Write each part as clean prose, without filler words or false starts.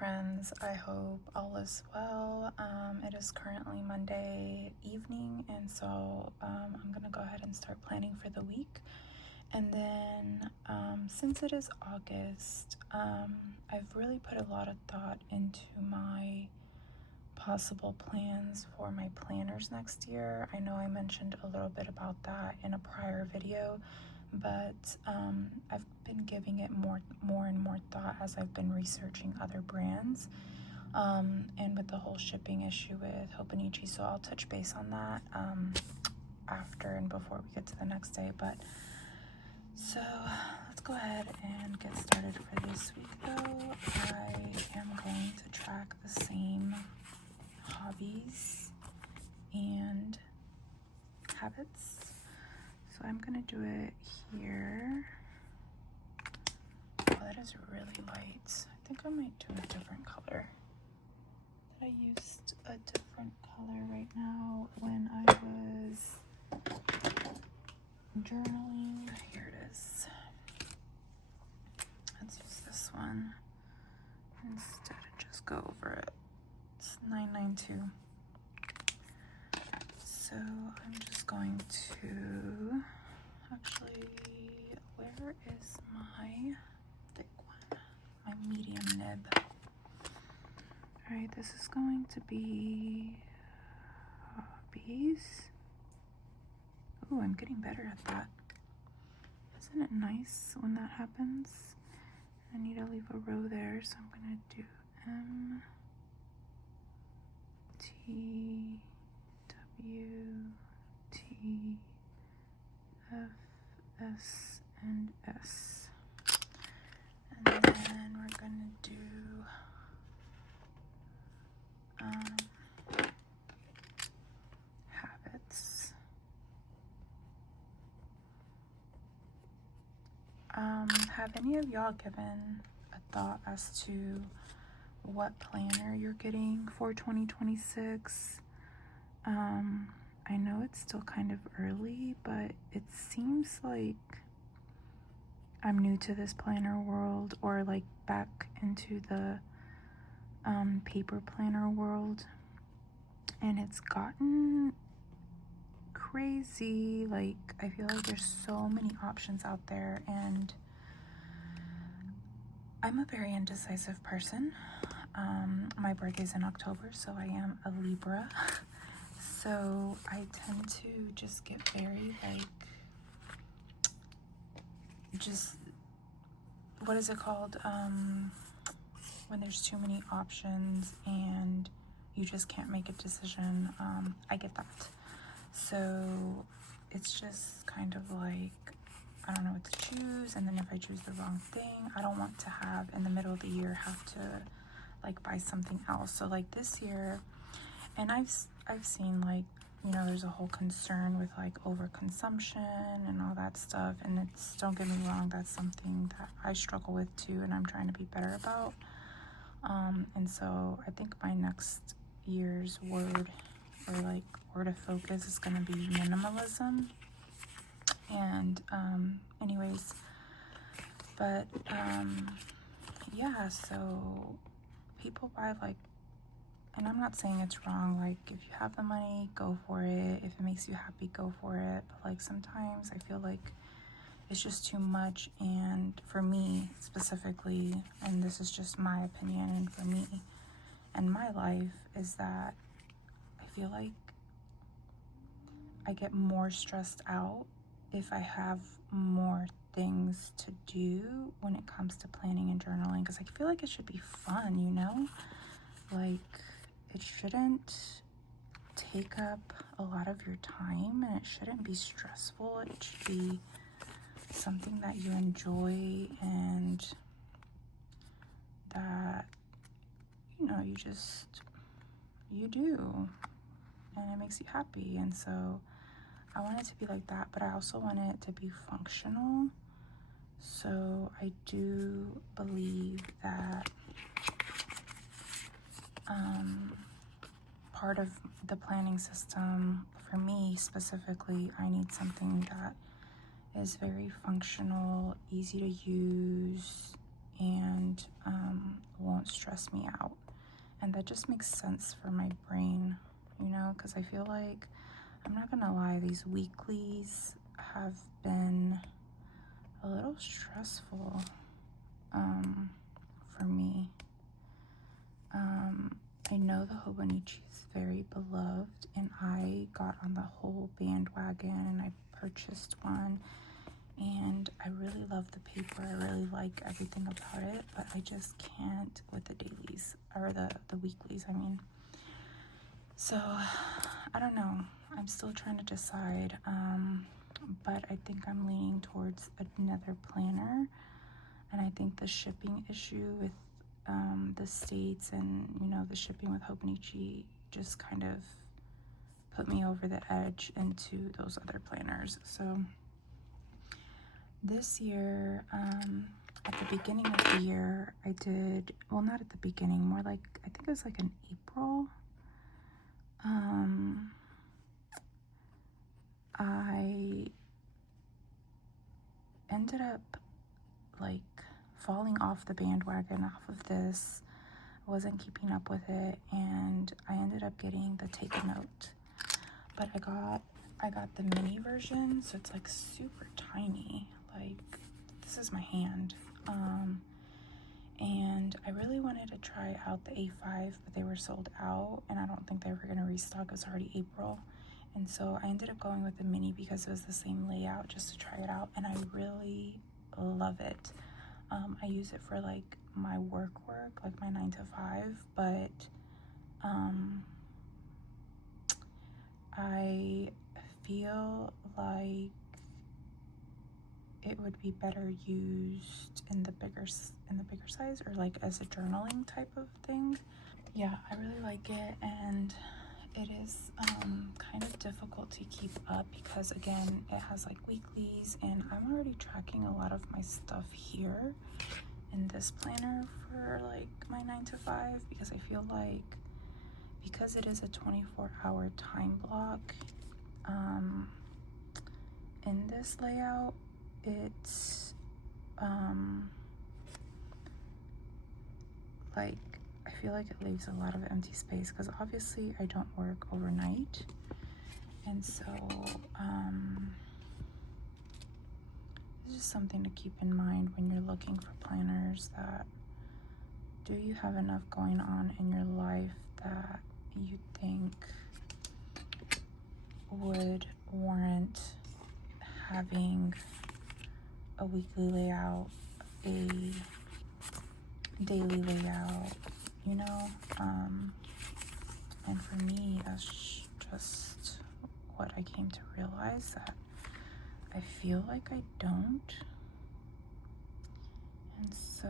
friends. I hope all is well. It is currently Monday evening, and so I'm gonna go ahead and start planning for the week. And then since it is August, I've really put a lot of thought into my possible plans for my planners next year. I know I mentioned a little bit about that in a prior video, but I've been giving it more and more thought as I've been researching other brands, and with the whole shipping issue with Hobonichi. So I'll touch base on that after and before we get to the next day. But so let's go ahead and get started for this week though. I am going to track the same hobbies and habits. So I'm gonna do it here. Oh, that is really light. I think I might do a different color. I used a different color right now when I was journaling. Here it is. Let's use this one instead of just go over it. It's 992. So I'm just going to actually, where is my thick one? My medium nib. All right, this is going to be hobbies. Oh, I'm getting better at that. Isn't it nice when that happens? I need to leave a row there, so I'm gonna do M T W T F S and S, and then we're gonna do habits. Have any of y'all given a thought as to what planner you're getting for 2026? I know it's still kind of early, but it seems like I'm new to this planner world, or like back into the paper planner world, and it's gotten crazy. Like, I feel like there's so many options out there, and I'm a very indecisive person. My birthday's in October, so I am a Libra. So I tend to just get very like, just, what is it called? When there's too many options and you just can't make a decision. I get that. So it's just kind of like, I don't know what to choose, and then if I choose the wrong thing, I don't want to have in the middle of the year have to like buy something else. So like this year, and I've seen, like, you know, there's a whole concern with like overconsumption and all that stuff, and it's, don't get me wrong, that's something that I struggle with too, and I'm trying to be better about. And so I think my next year's word, or like word of focus, is going to be minimalism. And anyways, but yeah, so people buy like, and I'm not saying it's wrong, like if you have the money, go for it. If it makes you happy, go for it. But like sometimes I feel like it's just too much. And for me specifically, and this is just my opinion, and for me and my life, is that I feel like I get more stressed out if I have more things to do when it comes to planning and journaling, because I feel like it should be fun, you know? Like, it shouldn't take up a lot of your time, and it shouldn't be stressful. It should be something that you enjoy, and that, you know, you do, and it makes you happy. And so I want it to be like that, but I also want it to be functional. So I do believe that part of the planning system, for me specifically, I need something that is very functional, easy to use, and won't won't stress me out. And that just makes sense for my brain, you know, because I feel like, I'm not gonna lie, these weeklies have been a little stressful for me. I know the Hobonichi is very beloved, and I got on the whole bandwagon and I purchased one, and I really love the paper. I really like everything about it, but I just can't with the dailies, or the weeklies, I mean. So I don't know, I'm still trying to decide, but I think I'm leaning towards another planner. And I think the shipping issue with the States and, you know, the shipping with Hobonichi just kind of put me over the edge into those other planners. So this year, at the beginning of the year, I did, well, not at the beginning, more like, I think it was like in April. I ended up like falling off the bandwagon off of this. I wasn't keeping up with it, and I ended up getting the Take a Note. But I got the mini version, so it's like super tiny. Like, this is my hand. And I really wanted to try out the A5, but they were sold out, and I don't think they were gonna restock. It was already April. And so I ended up going with the mini because it was the same layout, just to try it out, and I really love it. I use it for like my work, like my 9 to 5, but I feel like it would be better used in the bigger size, or like as a journaling type of thing. Yeah, I really like it, and it is kind of difficult to keep up because, again, it has like weeklies, and I'm already tracking a lot of my stuff here in this planner for like my 9 to 5, because I feel like, because it is a 24-hour time block, in this layout, it's like, I feel like it leaves a lot of empty space because obviously I don't work overnight, and so it's just something to keep in mind when you're looking for planners, that do you have enough going on in your life that you think would warrant having a weekly layout, a daily layout, you know? And for me, that's just what I came to realize, that I feel like I don't. And so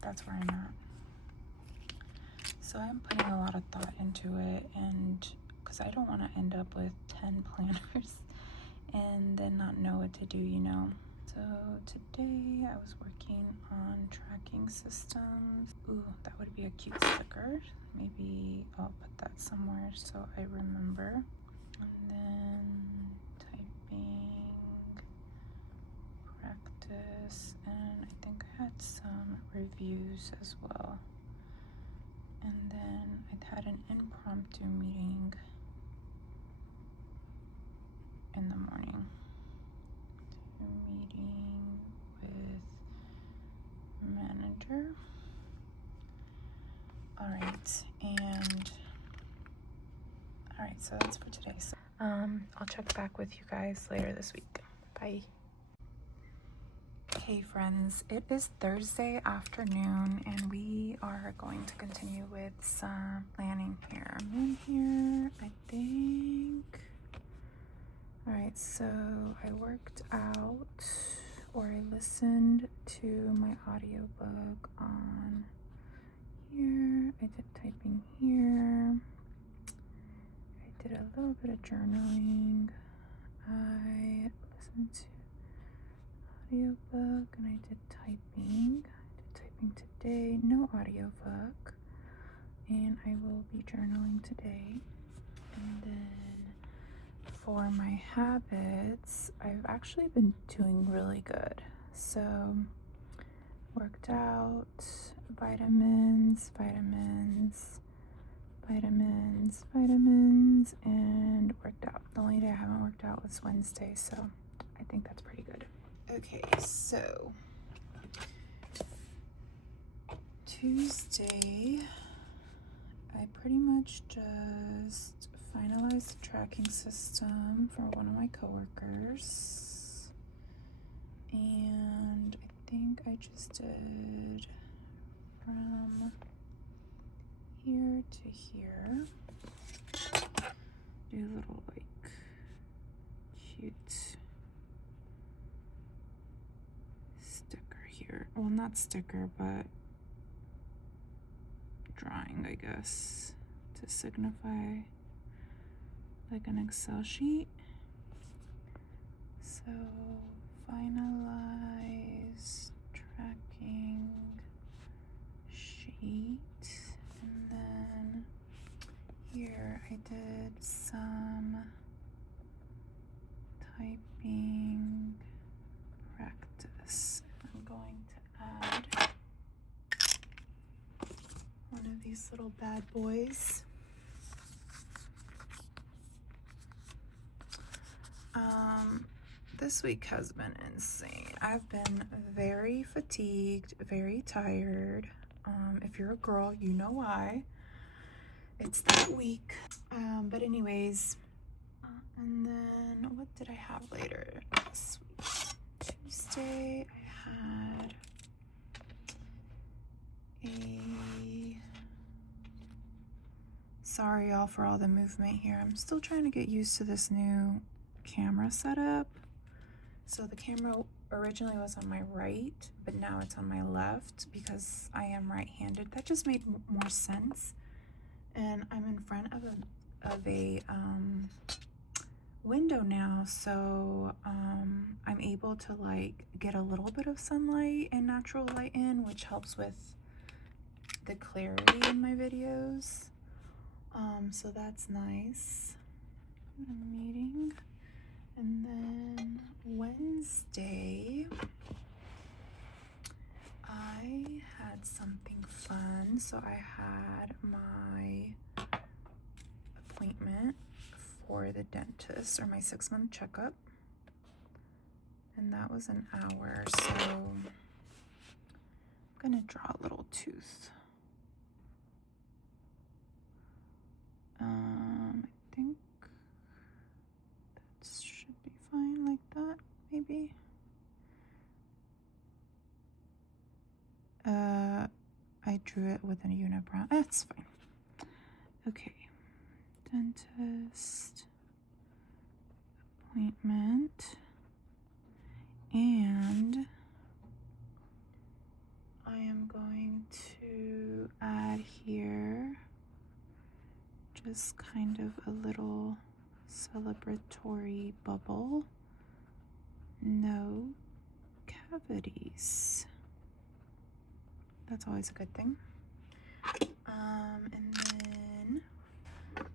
that's where I'm at. So I'm putting a lot of thought into it, and because I don't want to end up with 10 planners and then not know what to do, you know? So today I was working on tracking systems. Ooh, that would be a cute sticker. Maybe I'll put that somewhere so I remember. And then typing, practice, and I think I had some reviews as well. And then I had an impromptu meeting in the morning. Meeting with manager. All right, so that's for today. So I'll check back with you guys later this week. Bye. Hey friends, it is Thursday afternoon, and we are going to continue with some planning here. I'm in here, I think. All right, so I worked out, or I listened to my audiobook on here. I did typing here. I did a little bit of journaling. I listened to audiobook, and I did typing. I did typing today, no audiobook, and I will be journaling today. And then for my habits, I've actually been doing really good. So worked out, vitamins, vitamins, vitamins, vitamins, and worked out. The only day I haven't worked out was Wednesday, so I think that's pretty good. Okay, so Tuesday, I pretty much just finalized the tracking system for one of my coworkers, and I think I just did from here to here. Do a little like cute sticker here. Well, not sticker, but drawing, I guess, to signify like an Excel sheet. So finalize tracking sheet, and then here I did some typing practice. I'm going to add one of these little bad boys. This week has been insane. I've been very fatigued, very tired. If you're a girl, you know why. It's that week. But anyways, and then what did I have later this week? Tuesday, I had sorry y'all for all the movement here. I'm still trying to get used to this new camera setup. So the camera originally was on my right, but now it's on my left because I am right-handed. That just made more sense. And I'm in front of a window now, so I'm able to like get a little bit of sunlight and natural light in, which helps with the clarity in my videos. So that's nice. A meeting. And then Wednesday, I had something fun. So I had my appointment for the dentist, or my 6-month checkup, and that was an hour. So I'm gonna draw a little tooth. I think that should be fine like that, maybe. I drew it with a unibrow. That's fine. Okay. Dentist appointment. And I am going to add here just kind of a little celebratory bubble. No cavities. That's always a good thing. And then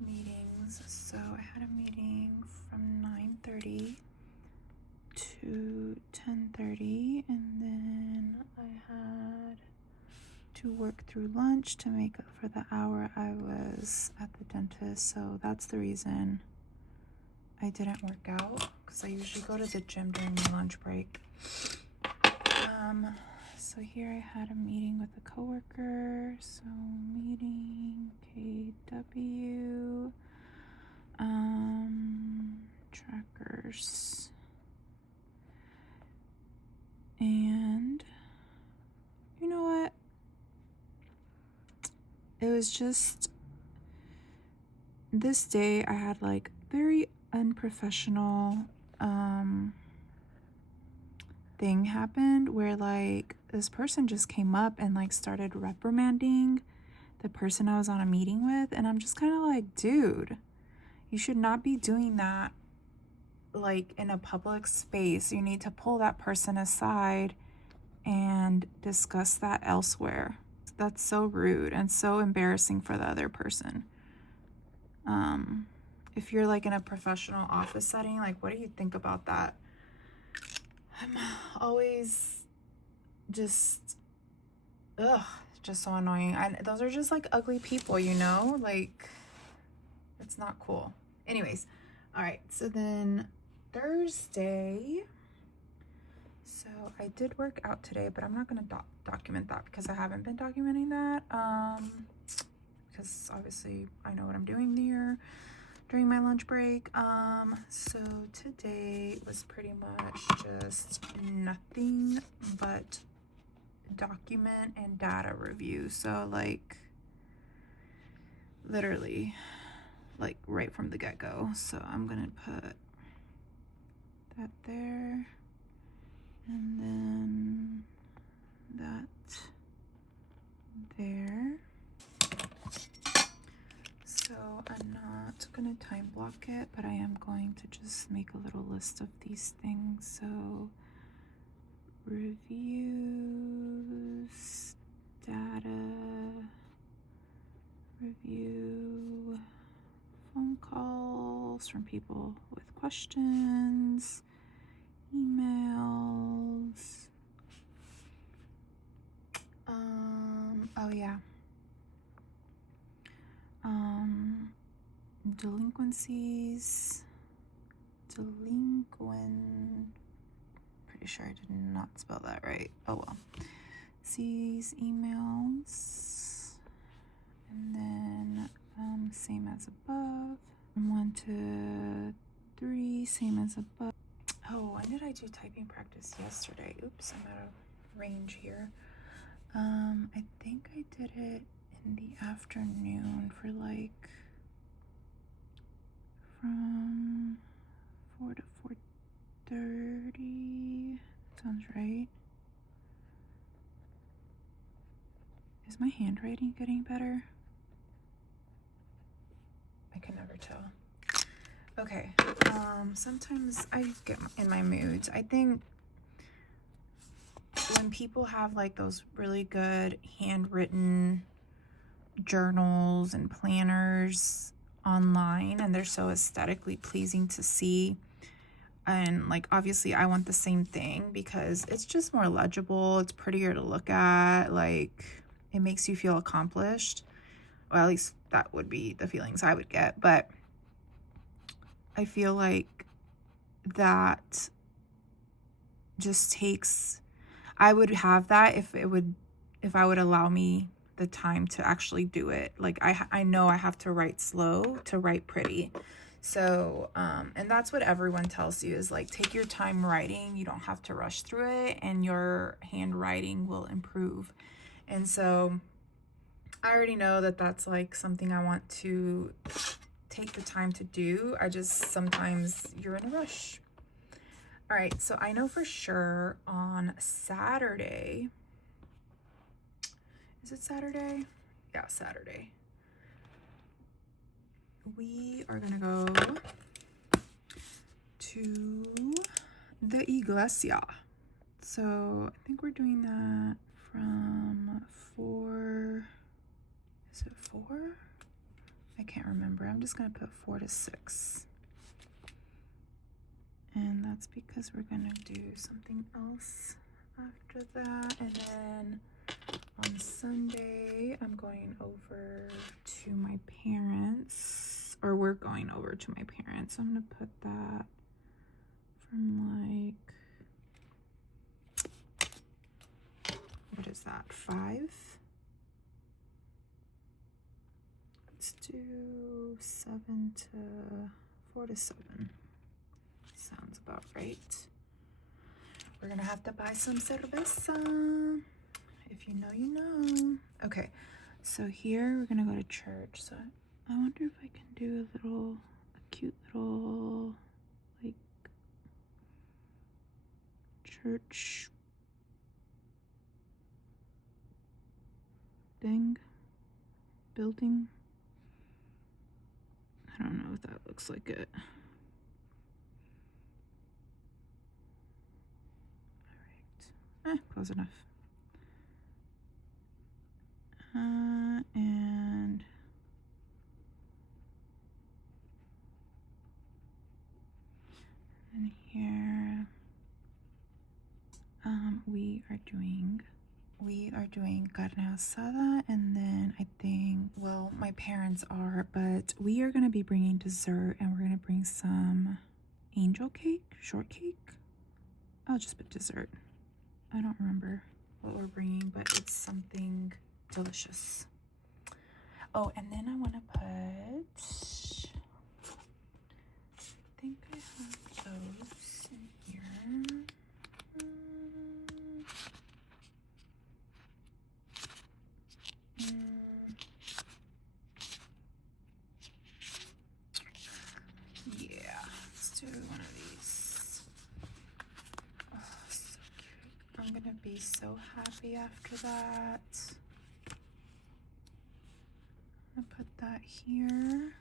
meetings. So I had a meeting from 9:30 to 10:30, and then I had to work through lunch to make up for the hour I was at the dentist. So that's the reason I didn't work out, because I usually go to the gym during my lunch break. So here I had a meeting with a coworker. So meeting KW, trackers, and you know what? It was just this day I had like very unprofessional thing happened where like this person just came up and like started reprimanding the person I was on a meeting with, and I'm just kind of like, dude, you should not be doing that like in a public space. You need to pull that person aside and discuss that elsewhere. That's so rude and so embarrassing for the other person. If you're like in a professional office setting, like what do you think about that? I'm always just just so annoying. And those are just like ugly people, you know, like it's not cool. Anyways, all right, so then Thursday, so I did work out today, but I'm not going to document that because I haven't been documenting that, because obviously I know what I'm doing there during my lunch break. So today was pretty much just nothing but document and data review. So like literally like right from the get-go. So I'm gonna put that there, and then that there. So I'm not gonna time block it, but I am going to just make a little list of these things. So reviews, data, review, phone calls from people with questions, emails. Oh yeah. Delinquencies. Pretty sure I did not spell that right. Oh well. C's, emails. And then same as above. 1 to 3, same as above. Oh, when did I do typing practice yesterday? Oops, I'm out of range here. I think I did it in the afternoon for like from 4 to 4:30. Sounds right. Is my handwriting getting better? I can never tell. Okay, sometimes I get in my moods. I think when people have like those really good handwritten journals and planners online and they're so aesthetically pleasing to see, and like obviously I want the same thing because it's just more legible, it's prettier to look at, like it makes you feel accomplished. Well, at least that would be the feelings I would get. But I feel like that just takes, I would have that if I would allow me the time to actually do it. Like I know I have to write slow to write pretty. So and that's what everyone tells you is like, take your time writing, you don't have to rush through it, and your handwriting will improve. And so I already know that that's like something I want to take the time to do. I just, sometimes you're in a rush. All right, so I know for sure on Saturday, is it Saturday? Yeah, Saturday. We are gonna go to the iglesia. So I think we're doing that from 4, is it 4? I can't remember. I'm just gonna put 4 to 6. And that's because we're gonna do something else after that. And then on Sunday, I'm going over to my parents, or we're going over to my parents. So I'm gonna put that from like, what is that, 5? Let's do 7 to 4 to 7. Sounds about right. We're gonna have to buy some cerveza. If you know, you know. Okay, so here we're gonna go to church. So I wonder if I can do a cute little like church thing, building. I don't know if that looks like it. All right, close enough. And here we are doing we are doing carne asada, and then I think, well, my parents are, but we are going to be bringing dessert, and we're going to bring some angel cake, shortcake. I'll just put dessert. I don't remember what we're bringing, but it's something delicious. Oh, and then I want to put, I think I have those in here. Yeah, let's do one of these. Oh, so cute. I'm gonna be so happy after that. I'm gonna put that here.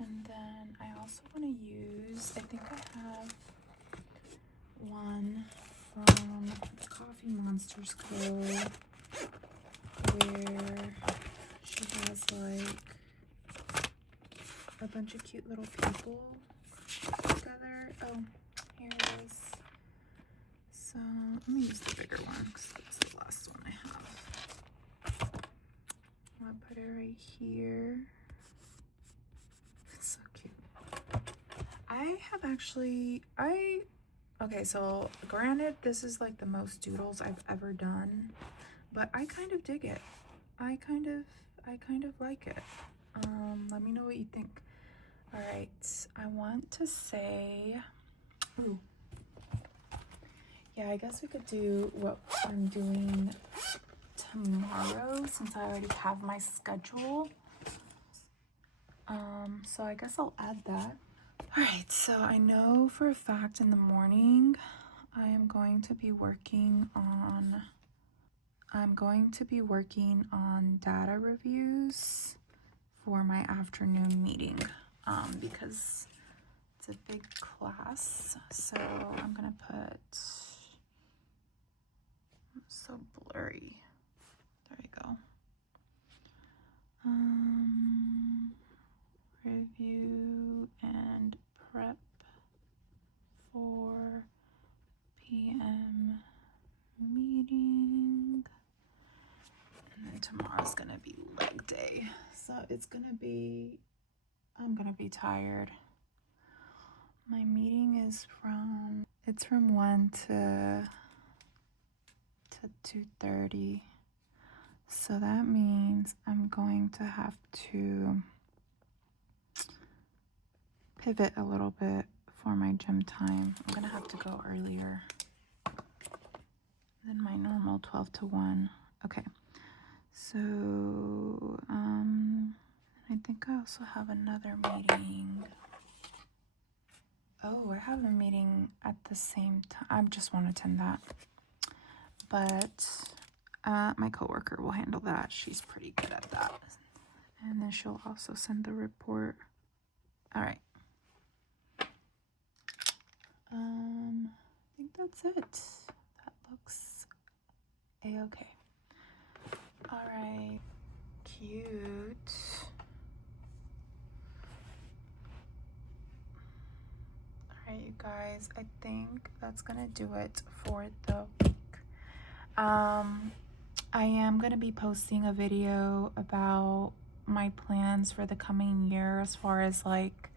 And then I also want to use, I think I have one from Coffee Monsters Co. where she has like a bunch of cute little people together. Oh, here it is. So let me use the bigger one because that's the last one I have. I'm gonna put it right here. It's so cute. I have actually, okay, so granted, this is like the most doodles I've ever done, but I kind of dig it. I kind of like it. Let me know what you think. All right, I want to say, ooh, yeah, I guess we could do what I'm doing tomorrow since I already have my schedule. So I guess I'll add that. All right, so I know for a fact in the morning I am going to be working on data reviews for my afternoon meeting because it's a big class. So I'm gonna put, so blurry. There you go. Review and prep for PM meeting. And then tomorrow's gonna be leg day. So it's gonna be, I'm gonna be tired. My meeting is from 1 to 2:30. So that means I'm going to have to pivot a little bit for my gym time. I'm gonna have to go earlier than my normal 12 to 1. Okay, so I think I also have another meeting. Oh, I have a meeting at the same time. I just want to attend that, but my coworker will handle that. She's pretty good at that, and then she'll also send the report. All right. I think that's it. That looks a-okay. All right, cute. All right, you guys, I think that's gonna do it for the week. I am gonna be posting a video about my plans for the coming year as far as like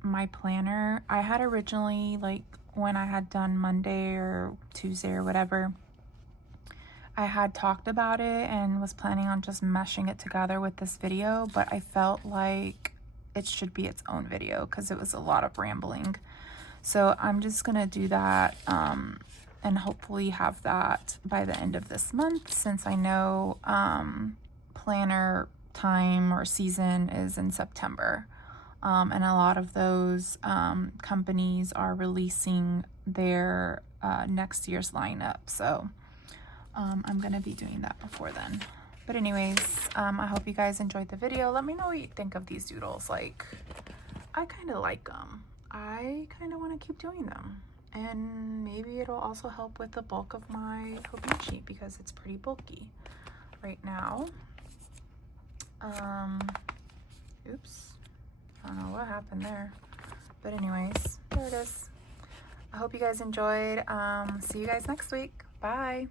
my planner. I had originally, like when I had done Monday or Tuesday or whatever, I had talked about it and was planning on just meshing it together with this video, but I felt like it should be its own video because it was a lot of rambling. So I'm just gonna do that and hopefully have that by the end of this month, since I know planner time or season is in September. And a lot of those companies are releasing their next year's lineup. So I'm going to be doing that before then. But anyways, I hope you guys enjoyed the video. Let me know what you think of these doodles. Like, I kind of like them. I kind of want to keep doing them. And maybe it'll also help with the bulk of my Hobonichi because it's pretty bulky right now. Oops. I don't know what happened there. But anyways, there it is. I hope you guys enjoyed. See you guys next week. Bye.